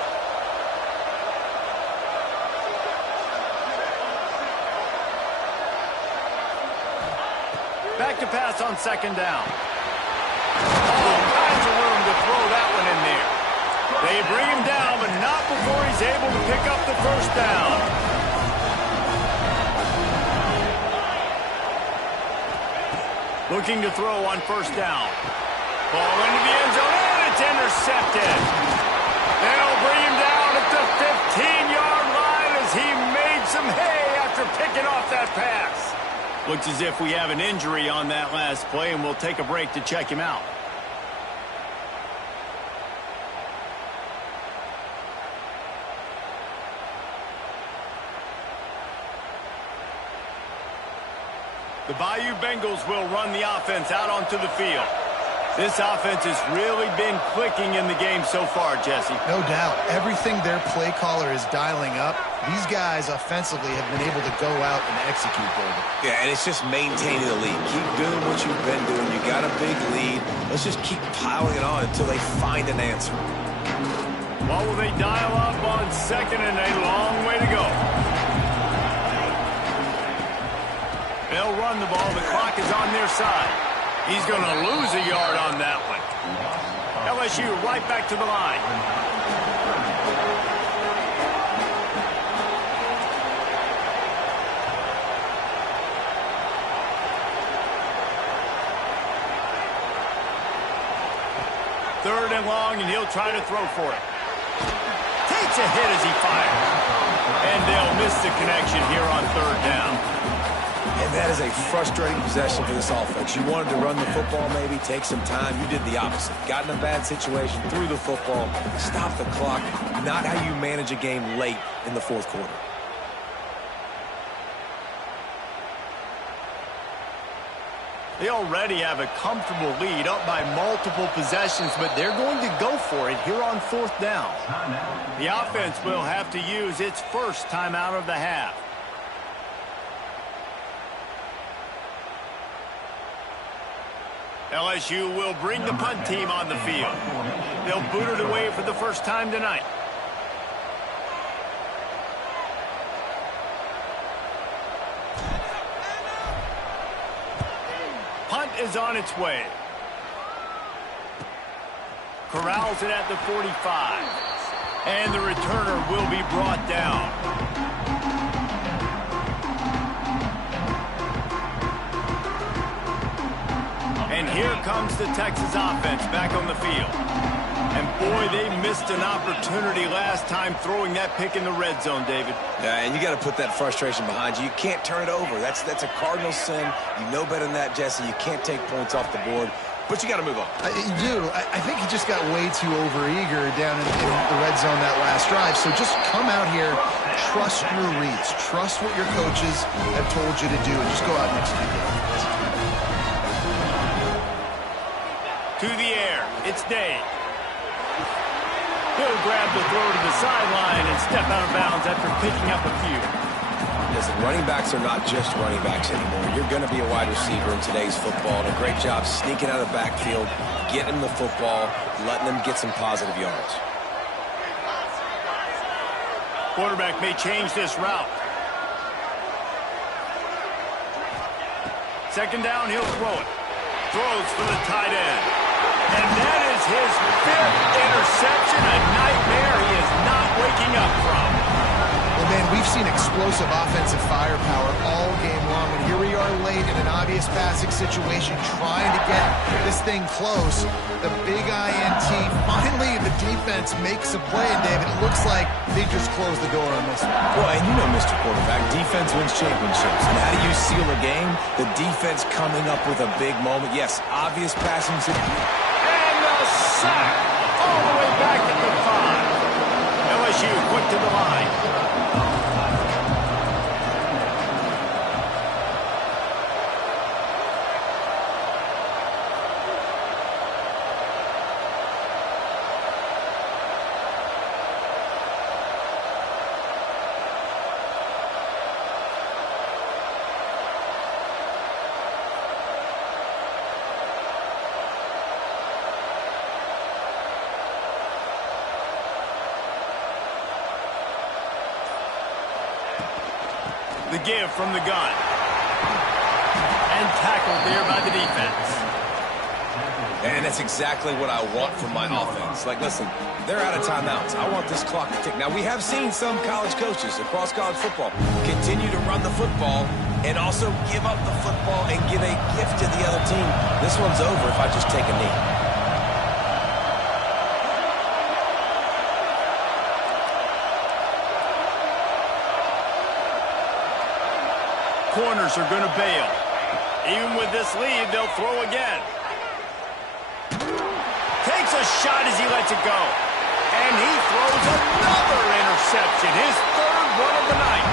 Back to pass on second down. All kinds of room to throw that one in there. They bring him down, but not before he's able to pick up the first down. Looking to throw on first down. Ball into the end zone, and it's intercepted. They'll bring him down at the 15-yard line as he made some hay after picking off that pass. Looks as if we have an injury on that last play, and we'll take a break to check him out. The Bayou Bengals will run the offense out onto the field. This offense has really been clicking in the game so far, Jesse. No doubt. Everything their play caller is dialing up, these guys offensively have been able to go out and execute, David. Yeah, and it's just maintaining the lead. Keep doing what you've been doing. You got a big lead. Let's just keep piling it on until they find an answer. What will they dial up on second and a long way to go? They'll run the ball. The clock is on their side. He's going to lose a yard on that one. LSU right back to the line. Third and long, and he'll try to throw for it. Take Takes a hit as he fires. And they'll miss the connection here on third down. And that is a frustrating possession for this offense. You wanted to run the football, maybe take some time. You did the opposite. Got in a bad situation, threw the football, stopped the clock. Not how you manage a game late in the fourth quarter. They already have a comfortable lead, up by multiple possessions, but they're going to go for it here on fourth down. The offense will have to use its first timeout of the half. LSU will bring the punt team on the field. They'll boot it away for the first time tonight. Punt is on its way. Corrals it at the 45. And the returner will be brought down. And here comes the Texas offense back on the field. And boy, they missed an opportunity last time throwing that pick in the red zone, David. Yeah, and you got to put that frustration behind you. You can't turn it over. That's a cardinal sin. You know better than that, Jesse. You can't take points off the board. But you got to move on. You do. I think he just got way too overeager down in the red zone that last drive. So just come out here, trust your reads. Trust what your coaches have told you to do, and just go out and execute it. To the air, it's Day. He'll grab the throw to the sideline and step out of bounds after picking up a few. Listen, running backs are not just running backs anymore. You're going to be a wide receiver in today's football. And a great job sneaking out of the backfield, getting the football, letting them get some positive yards. Quarterback may change this route. Second down, he'll throw it. Throws for the tight end. And that is his fifth interception, a nightmare he is not waking up from. Well, man, we've seen explosive offensive firepower all game long, and here we are late in an obvious passing situation trying to get this thing close. The big INT, finally the defense makes a play, and David, it looks like they just closed the door on this one. Well, and you know, Mr. Quarterback, defense wins championships. And how do you seal a game? The defense coming up with a big moment. Yes, obvious passing situation. Sack all the way back at the 5. LSU quick to the line. The give from the gun. And tackled there by the defense. And that's exactly what I want from my offense. Like, listen, they're out of timeouts. I want this clock to tick. Now, we have seen some college coaches across college football continue to run the football and also give up the football and give a gift to the other team. This one's over if I just take a knee. Corners are going to bail. Even with this lead, they'll throw again. Takes a shot as he lets it go. And he throws another interception, his third one of the night.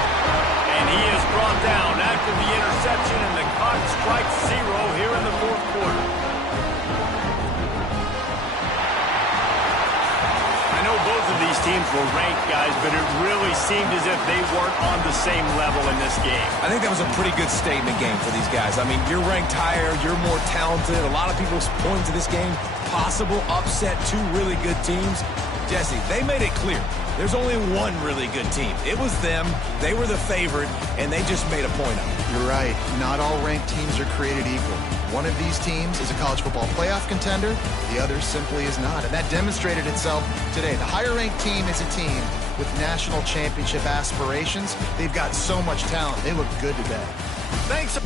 And he is brought down after the interception, and the clock strikes 0 here in the fourth quarter. I know both of these teams were ranked, guys, but it really seemed as if they weren't on the same level in this game. I think that was a pretty good statement game for these guys. I mean, you're ranked higher, you're more talented. A lot of people point to this game, possible upset, two really good teams. Jesse, they made it clear. There's only one really good team. It was them. They were the favorite, and they just made a point of it. You're right. Not all ranked teams are created equal. One of these teams is a college football playoff contender. The other simply is not. And that demonstrated itself today. The higher-ranked team is a team with national championship aspirations. They've got so much talent. They look good today. Thanks.